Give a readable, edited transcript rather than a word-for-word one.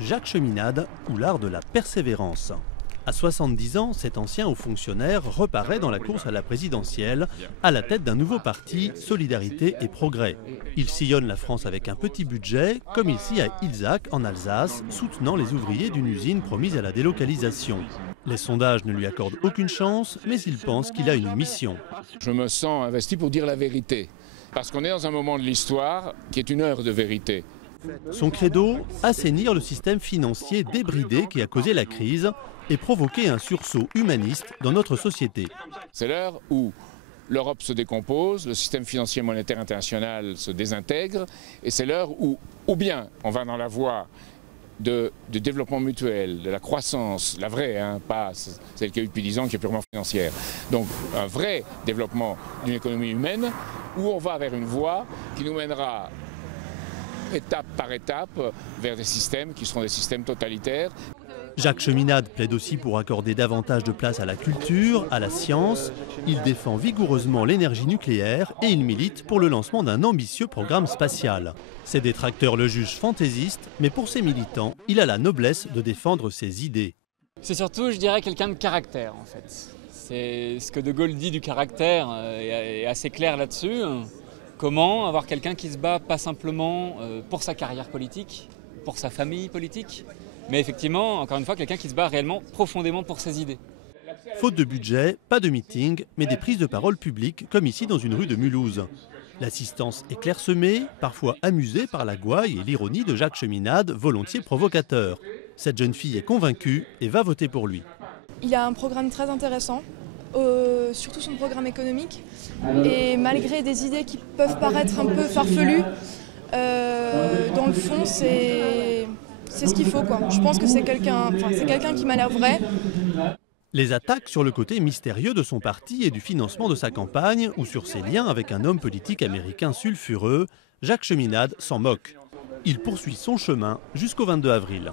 Jacques Cheminade ou l'art de la persévérance. À 70 ans, cet ancien haut fonctionnaire reparaît dans la course à la présidentielle à la tête d'un nouveau parti, Solidarité et Progrès. Il sillonne la France avec un petit budget, comme ici à Ilzac, en Alsace, soutenant les ouvriers d'une usine promise à la délocalisation. Les sondages ne lui accordent aucune chance, mais il pense qu'il a une mission. Je me sens investi pour dire la vérité, parce qu'on est dans un moment de l'histoire qui est une heure de vérité. Son credo, assainir le système financier débridé qui a causé la crise et provoquer un sursaut humaniste dans notre société. C'est l'heure où l'Europe se décompose, le système financier monétaire international se désintègre, et c'est l'heure où, ou bien on va dans la voie de développement mutuel, de la croissance, la vraie, pas celle qu'il y a eu depuis 10 ans qui est purement financière. Donc un vrai développement d'une économie humaine où on va vers une voie qui nous mènera étape par étape vers des systèmes qui seront des systèmes totalitaires. Jacques Cheminade plaide aussi pour accorder davantage de place à la culture, à la science. Il défend vigoureusement l'énergie nucléaire et il milite pour le lancement d'un ambitieux programme spatial. Ses détracteurs le jugent fantaisiste, mais pour ses militants, il a la noblesse de défendre ses idées. C'est surtout, je dirais, quelqu'un de caractère, en fait. C'est ce que De Gaulle dit du caractère est assez clair là-dessus. Comment avoir quelqu'un qui se bat pas simplement pour sa carrière politique, pour sa famille politique, mais effectivement, encore une fois, quelqu'un qui se bat réellement profondément pour ses idées. Faute de budget, pas de meeting, mais des prises de parole publiques, comme ici dans une rue de Mulhouse. L'assistance est clairsemée, parfois amusée par la gouaille et l'ironie de Jacques Cheminade, volontiers provocateur. Cette jeune fille est convaincue et va voter pour lui. Il a un programme très intéressant, surtout son programme économique. Et malgré des idées qui peuvent paraître un peu farfelues, dans le fond, c'est ce qu'il faut, quoi. Je pense que c'est quelqu'un qui m'a l'air vrai. Les attaques sur le côté mystérieux de son parti et du financement de sa campagne ou sur ses liens avec un homme politique américain sulfureux, Jacques Cheminade s'en moque. Il poursuit son chemin jusqu'au 22 avril.